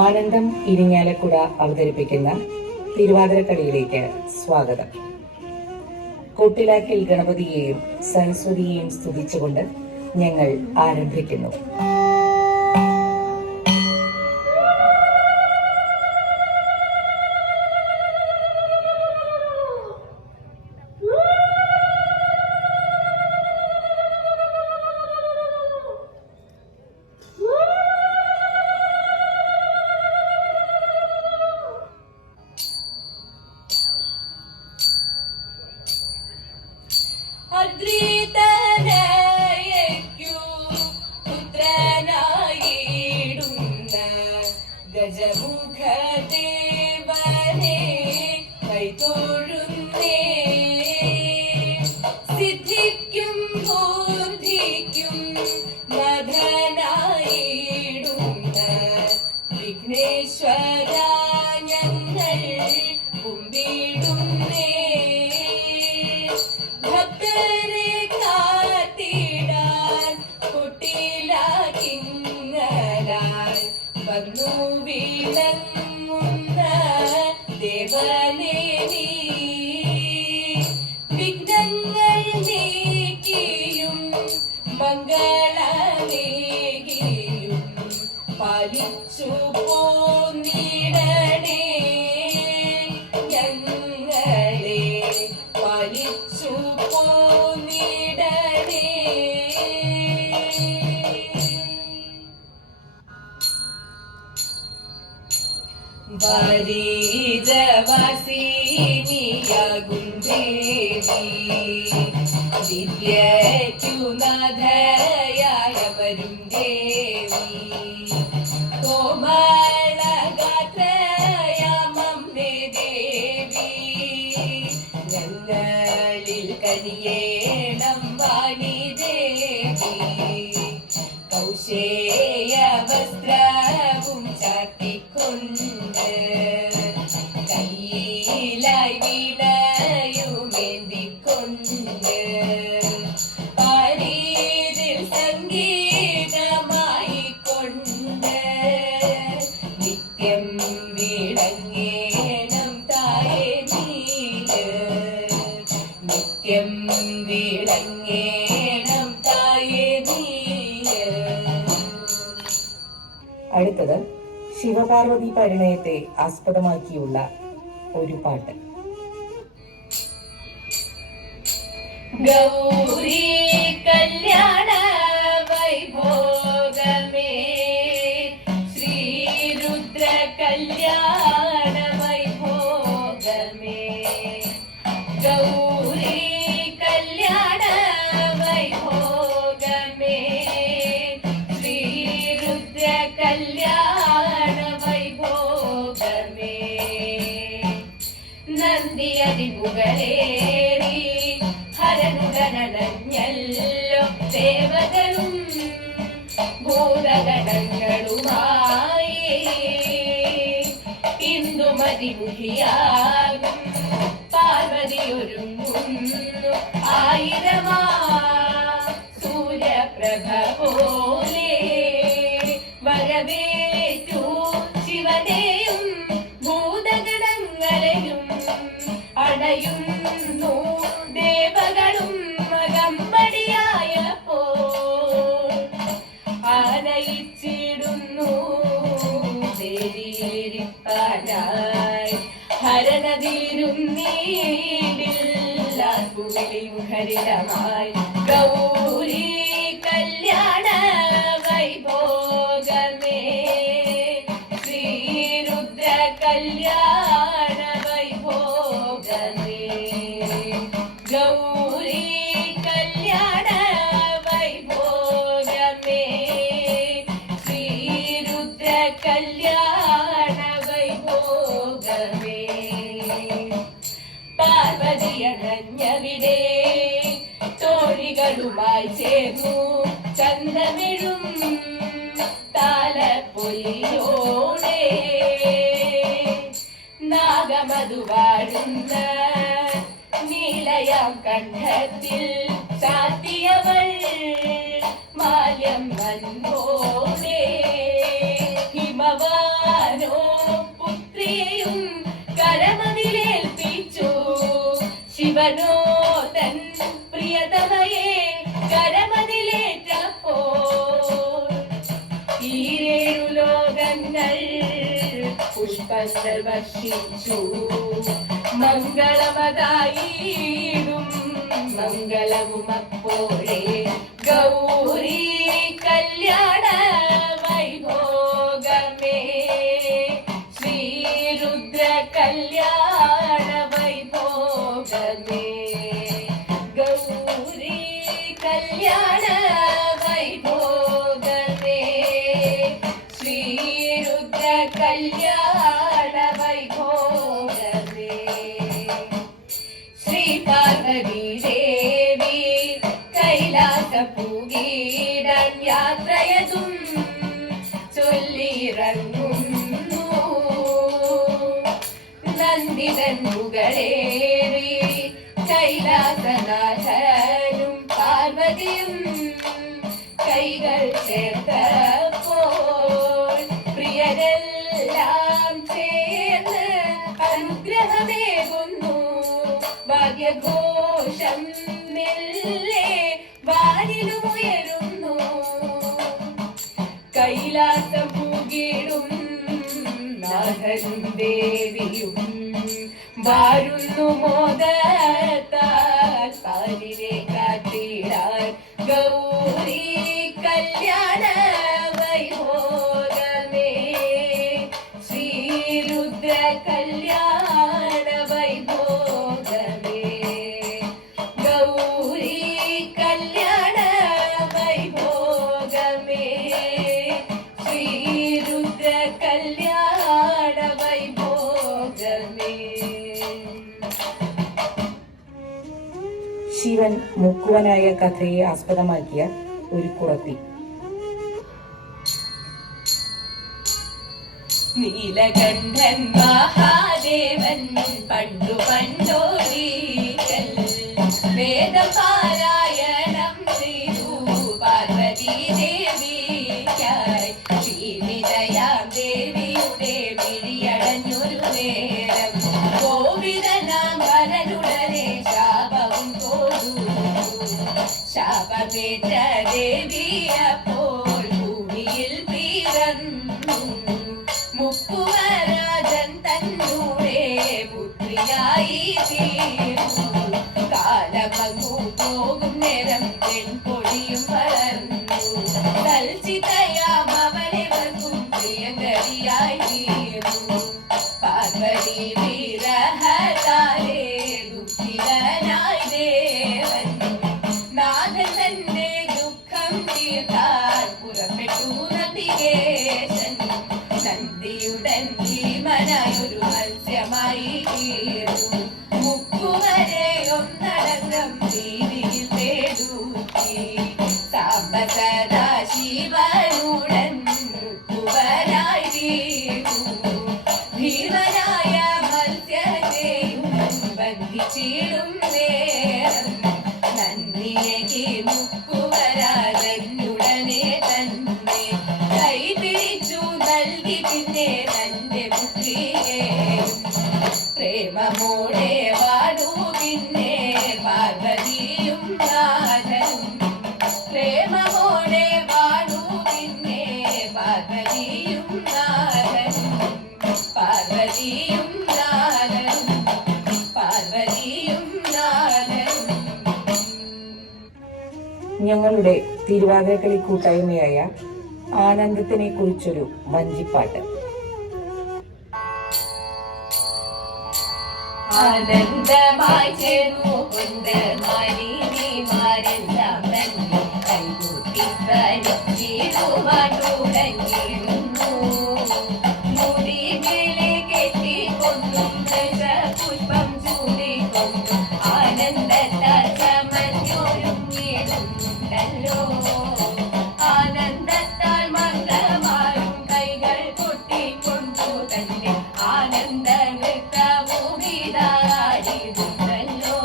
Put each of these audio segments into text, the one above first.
ആനന്ദം ഇരിങ്ങാലക്കുട അവതരിപ്പിക്കുന്ന തിരുവാതിരക്കളിയിലേക്ക് സ്വാഗതം. കൊട്ടിലാക്കിൽ ഗണപതിയെയും സരസ്വതിയെയും സ്തുതിച്ചുകൊണ്ട് ഞങ്ങൾ ആരംഭിക്കുന്നു. ഗജമുഖദേവനെ കൈതൊഴുന്നേ, സിദ്ധിക്കും ബുദ്ധിക്കും നാഥനായിടുന്ന വിഘ്നേശ്വര ഞങ്ങൾ കുമ്പിടുന്നേ. ഭക്തരെ കാത്തിടാൻ കൊട്ടിലാക്കിങ്ങലാൽ വന്നു വിളങ്ങുന്ന ദേവനേ നീ, വിഘ്നങ്ങൾ നീക്കിയും മംഗളമേകിയും പാലിച്ചു പോന്നിടണേ ഞങ്ങളെ, പാലിച്ചു പോന്നിടണേ. വാരീജവാസിനിയാകും ദേവി, വിദ്യയ്ക്കുനാഥയായവരും ദേവി, കോമളഗാത്രയാമമ്മേ ദേവി, ഞങ്ങളിൽ കനിയേണം വാണി ദേവി, കൗശേയ വസ്ത്രവും ചാട്ടിക്കൊണ്ട് കയ്യിലായി വീണയുമേന്തിക്കൊണ്ട് പാരീതിൽ സംഗീതമായിക്കൊണ്ട് നിത്യം വിളങ്ങേണം തായേ നീല്, നിത്യം വിളങ്ങേണം തായേ നീല്. അടുത്തത് ശിവപാർവതി പരിണയത്തെ ആസ്പദമാക്കിയുള്ള ഒരു പാട്ട്. ഗൗരി കല്യാണ വൈഭോഗമേ, ശ്രീരുദ്ര കല്യാണ വൈഭോഗമേ, ഗൗരി കല്യാണ വൈഭോഗമേ, ശ്രീരുദ്ര കല്യാണ വൈഭോഗമേ. നന്ദിയതിമുകളേറി ഹരനുടനഞ്ഞല്ലോ ദേവകളും ഭൂതഗണങ്ങളുമായി, ഇന്ദുമതിമുഖിയാകും പാർവതിയൊരുങ്ങുന്നു ആയിരമാ സൂര്യപ്രഭ പോലെ, വരവേറ്റു ശിവനെയും ഭൂതഗണങ്ങളെയും അടയുന്നു ദേവകളും മകമ്പടിയായപ്പോൾ, ആനയിച്ചിടുന്നു ദേവീരിപ്പാനായി ഹരനതിരുന്നീടില്ലാർക്കുവിളിമുഖരിതമായി. ഗൗരി കല്യാണ വൈഭോഗമേ, ശ്രീരുദ്ര കല്യാണ വൈഭോഗമേ, ഗൗരി കല്യാണ വൈഭോഗമേ, ശ്രീരുദ്ര കല്യാണ വൈഭോഗമേ. പാർവതിയണഞ്ഞവിടെ തോഴികളുമായി ചേർന്നു ചന്തമിഴും താലപ്പൊലിയോടെ, നാഗമധുവാഴുന്ന നീലയാം കണ്ഠത്തിൽ ചാത്തിയവൾ മാല്യം വന്നോടെ, ഹിമവാ ഞങ്ങൾ പുഷ്പങ്ങൾ വർഷിച്ചു മംഗളമതായിടും മംഗളവും അപ്പോഴേ ഗൗരി കല്യാണ വൈഭോഗമേ ശ്രീരുദ്ര കല്യാണ വൈഭോഗമേ ഗൗരി കല്യാണ വൈഭോഗമേ ശ്രീരുദ്ര കല്യാണ വൈഭോഗമേ ശ്രീ പാർവതി ദേവി കൈലാസപൂകീടൻ യാത്രയതും ചൊല്ലിറങ്ങുന്നു നന്ദിതൻ മുകളേറി കൈലാസനാഥനും പാർവതിയും കൈകൾ ചേർത്തപ്പോൾ പ്രിയരെല്ലാം ചേർന്ന് അനുഗ്രഹമേകുന്നു ഭാഗ്യഘോഷം മെല്ലെ വാനിലുമുയരുന്നു കൈലാസം പൂകിടും നാഥനും ദേവിയും വാരുന്നു മോദത്താൽ പാലിനെ കാത്തിടാൻ ഗൗരി കല്യാണ വൈഭോഗമേ ശ്രീരുദ്ര കല്യാണ വൈഭോഗമേ ഗൗരി കല്യാണ വൈഭോഗമേ ശ്രീരുദ്ര കല്യാണ വൈഭോഗമേ. ശിവൻ മുക്കുവനായ കഥയെ ആസ്പദമാക്കിയ ഒരു കുറത്തി. നീലകണ്ഠൻ മഹാദേവൻ പണ്ടു പണ്ടോരീകൽ വേദപാരായണം ചെയ്തു പാർവതി ദേവിക്കായി ശ്രീനിതയാം ദേവിയുടെ മിഴിയടഞ്ഞൊരു നേരം കോവിദനാം വരനുടനെ ശാപവും തോന്നു ശാപപേറ്റ ദേവി അപ്പോൾ ഭൂമിയിൽ പിറന്നു മുക്കുവരാജൻ തന്നൂടെ പുത്രിയായി തീർന്നു കാലമങ്ങു പോകും നേരം പെൺപൊടിയും വളർന്നു തൽചിതയാം അവരെവർക്കും പ്രിയങ്കരിയായി തീർന്നു പാർവതി വിരഹതാലേ ദുഃഖിതനായി ദേവൻ നാഥൻ തന്റെ ദുഃഖം തീർക്കാൻ പുറപ്പെട്ടു നന്ദികേശൻ നന്ദിയുടൻ ഭീമനായൊരു മത്സ്യമായി തീർന്നു മുക്കുവരെ ഒന്നടങ്കം രീതിയിൽ തേടൂക്കി സാമ്പ സദാശിവനുടൻ മുക്കുവരായി തീർന്നു ഭീമനായ മത്സ്യത്തെയും ബന്ധിച്ചിടും നേരം നന്ദിയെ മുക്കുവരാജനുടനെ തന്നെ കൈ പിടിച്ചു നൽകി പിന്നെ തന്റെ പുത്രിയെ പ്രേമമോടെ വാടു പിന്നെ പാർവതിയും നാഥനും പ്രേമമോടെ വാടു പിന്നെ പാർവതിയും നാഥനും പാർവതിയും നാഥനും പാർവതിയും നാഥനും. ഞങ്ങളുടെ തിരുവാതിരക്കളി കൂട്ടായ്മയായ ആനന്ദത്തിനെ കുറിച്ചൊരു വഞ്ചിപ്പാട്ട്. ആനന്ദമായി ചേർന്നു കൊണ്ട് മാലിനിമാരെല്ലാം തന്നെ കൈകൂട്ടി തരിച്ചിടുവാൻ തുടങ്ങിയിരുന്നു മുടികളെ കെട്ടിക്കൊണ്ടും പുഷ്പം ചൂടിക്കൊണ്ടും ആനന്ദത്താൽ ചമഞ്ഞൊരുങ്ങിടുന്നുണ്ടല്ലോ ആനന്ദത്താൽ മന്ത്രമാരും കൈകൾ കൊട്ടിക്കൊണ്ടു തന്നെ ആനന്ദ നൃത്തവുമിതാടിടുന്നല്ലോ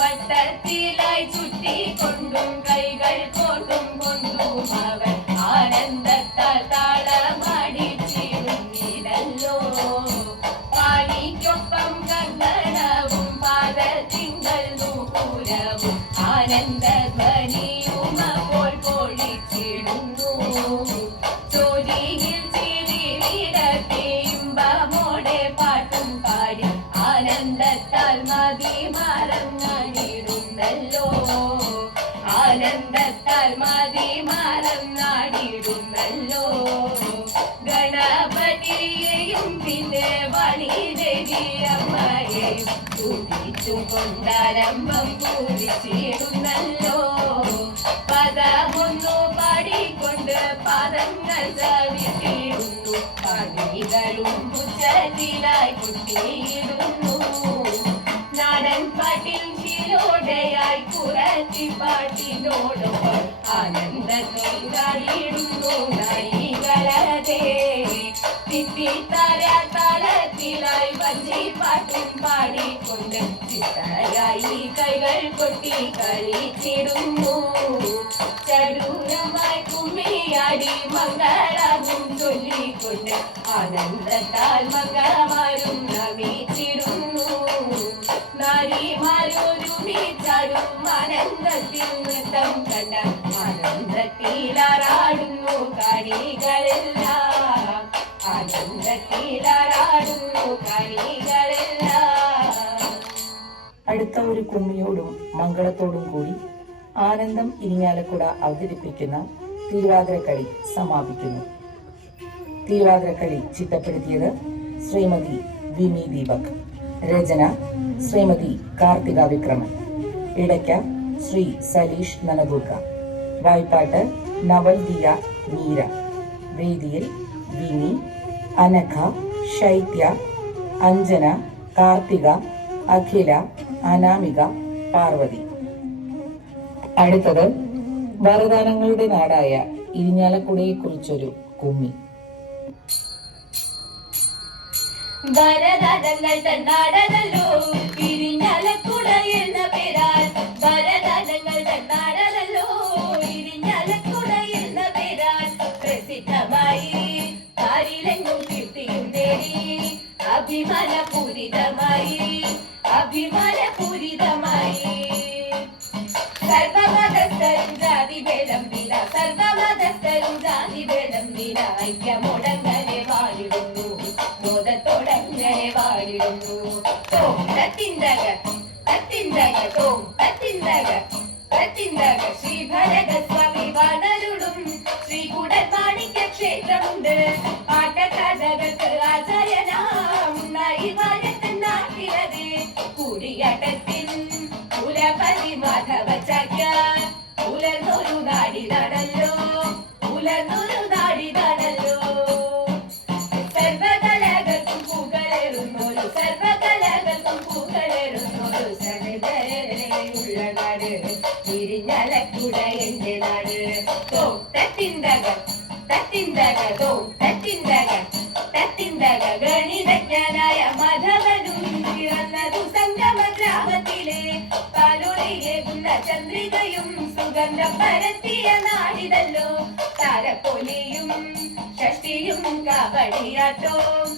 വട്ടത്തിലായി ചുറ്റിക്കൊണ്ടും കൈകൾ കൊണ്ടും കൊണ്ടും അവൻ ആനന്ദത്താൽ താളമടിച്ചിടുന്നിടല്ലോ പാണിക്കൊപ്പം കർണനവും പാദത്തിങ്കൾ നൂപുരവും ആനന്ദധ്വനിയും അപ്പോൾ പൊളിച്ചിടുന്നു ചോരിയിൽ ചിരി പറന്നാടിടുന്നല്ലോ. ഗണപതിയെയും പിന്നെ വണിദേവിയമ്മയെയും തുതിച്ചും കൊണ്ടാരംഭം പൂരിച്ചിടുന്നല്ലോ. പദമൊന്നു പാടിക്കൊണ്ട് പാദങ്ങൾ ചവിട്ടിയിടുന്നു. പണികളും ഉച്ചത്തിലായി കുട്ടിയിടുന്നു. നാടൻ പാട്ടിൽ ശിരോടയായി കുറത്തി പാട്ടിനോടൊപ്പം ആനന്ദത്തിലാടിയിടുന്നു നാടികളതെ. തിത്തിത്താര താളത്തിലായി വഞ്ചി പാട്ടും പാടിക്കൊണ്ട് ചിത്തരായി കൈകൾ കൊട്ടി കളിച്ചിടുന്നു. ചടൂരമായി കുമ്മിയാടി മംഗളാകും ചൊല്ലിക്കൊണ്ട് ആനന്ദത്താൽ മംഗളമാരും നമിച്ചിടുന്നു. നാരിമാരൊരുമിച്ചാടും ആനന്ദത്തിൽ നൃത്തം കണ്ട ആനന്ദത്തിലാറാടുന്നു കാണികളെല്ലാം. ആനന്ദത്തിലാറാടുന്നു കാണികളെല്ലാം. അടുത്ത ഒരു കുമ്മിയോടും മംഗളത്തോടും കൂടി ആനന്ദം ഇരിഞ്ഞാലക്കുട അവതരിപ്പിക്കുന്ന തിരുവാതിരക്കളി സമാപിക്കുന്നു. തിരുവാതിരക്കളി ചിട്ടപ്പെടുത്തിയത് ശ്രീമതി വിമി ദീപക്. രചന ശ്രീമതി കാർത്തിക വിക്രമൻ. ഇടയ്ക്ക ശ്രീ സലീഷ് നനദുർഗ. വായ്പാട്ട് നവൽദിയ മീര. വേദിയിൽ വിമി, അനഘ, ശൈത്യ, അഞ്ജന, കാർത്തിക, അഖില, അനാമിക, പാർവതി. അടുത്തത് വരദാനങ്ങളുടെ നാടായ ഇരിഞ്ഞാലക്കുടയെ കുറിച്ചൊരു കുമ്മി. വരദാനങ്ങൾ തന്നാടനല്ലോ ഇരിഞ്ഞാലക്കുട എന്ന പേരാൽ. വരദാനങ്ങൾ തന്നാടനല്ലോ ഇരിഞ്ഞാലക്കുട എന്ന പേരാൽ. പ്രസിദ്ധമായി കാരിലെങ്ങും കീർത്തിയും നേടി. അഭിമാനപൂരിതമായി അഭിമാനപൂരിതമായി. സർവമതസ്ഥരും ജാതിഭേദം വിന സർവമതസ്ഥരും ജാതിഭേദം വിന ഐക്യമോടങ്ങനെ വാഴിടുന്നു. ബോധത്തോടങ്ങനെ വാഴിടുന്നു. തത്തിന്തക തത്തിന്തക തോം തത്തിന്തക തത്തിന്തക. ശ്രീ ഭരതസ്വാമി വാണരുളും ശ്രീകുടൽ മാണിക്യ ക്ഷേത്രമുണ്ട്. ആട്ടക്കഥകൾക്ക് ആചാര്യനാം നൈവാരത്തൻ നാട്ടിലത്. കൂടിയാട്ടത്തിൽ കുലപതി മാധവ ചാക്യാർ ഉലർന്നൊരു നാടിതാണല്ലോ. ഉലർന്നൊരു നാടിതാണല്ലോ. സർവകലകൾക്കും പൂകളേറുന്നൊരു സർവകലകൾക്കും പൂകളേറുന്നൊരു സഹജയുള്ള നാട് ഇരിഞ്ഞാലക്കുട എന്റെ നാട്. തോ തത്തിന്തക തത്തിന്തക തോ തത്തിന്തക തത്തിന്തക. ഗണിതജ്ഞനായ മാധവനും പിറന്നതു സംഗമ ഗ്രാമത്തിലെ. പാലൊളിയേകുന്ന ചന്ദ്രികയും സുഗന്ധം പരത്തിയ നാടിതല്ലോ. താരപ്പൊലിയും ഷഷ്ടിയും കാവടിയാട്ടവും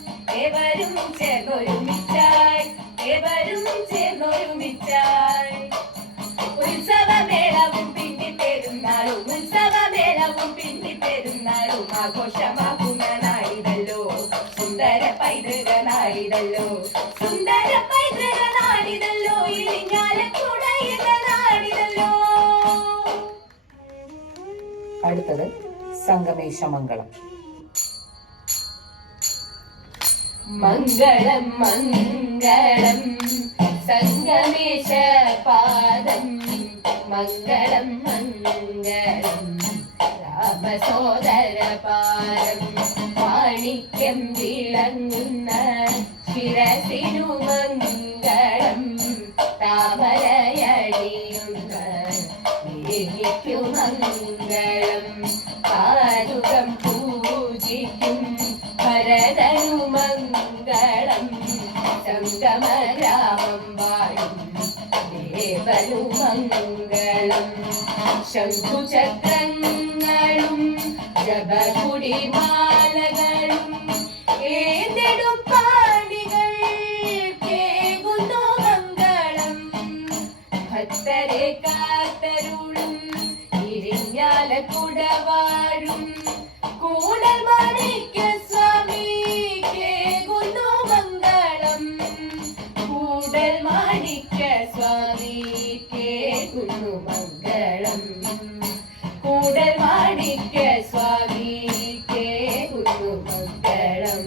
ഏവരും ചേർന്നൊരുമിച്ചായി ഏവരും ചേർന്നൊരുമിച്ചായി. ഉത്സവമേളവും പിന്നിപ്പെരുന്നാളും ഉത്സവമേളവും പിന്നിപ്പെരുന്നാളും ആഘോഷമാക്കുന്ന നാടിതല്ലോ. സുന്ദര പൈതൃക നാടിതല്ലോ. സുന്ദര പൈതൃക നാടിതല്ലോ. ഇരിഞ്ഞാലക്കുട എന്ന നാടിതല്ലോ. അടുത്തത് സംഗമേശമംഗളം. മംഗളം മംഗളം സംഗമേശ പാദം. മംഗളം മംഗളം രാമസോദര പാദം. മാണിക്യം വിളങ്ങുന്ന ശിരസിനു മംഗളം. താമരയടിയുന്ന ദേവിക്കു മംഗളം. പാതുകം പൂജിക്കും ഭരതനു മംഗളം. സംഗമഗ്രാമം വാഴും ദേവനു മംഗളം. ശംഖുചക്രങ്ങളും ജപകുടിമാലകളും ഏതെടുപ്പാടികൾ കേകുന്നു മംഗളം. ഭക്തരെ കാത്തരുളും ഇരിഞ്ഞാലക്കുട വാഴും കൂടൽ മാണിക്യ സ്വാമി കേകുന്നു മംഗളം. കൂടൽ മാണിക്യ സ്വാമി കേകുന്നു മംഗളം. കൂടൽ കൂടൽ മാണിക്യ സ്വാമിക്ക് കുത്തുമംഗളം.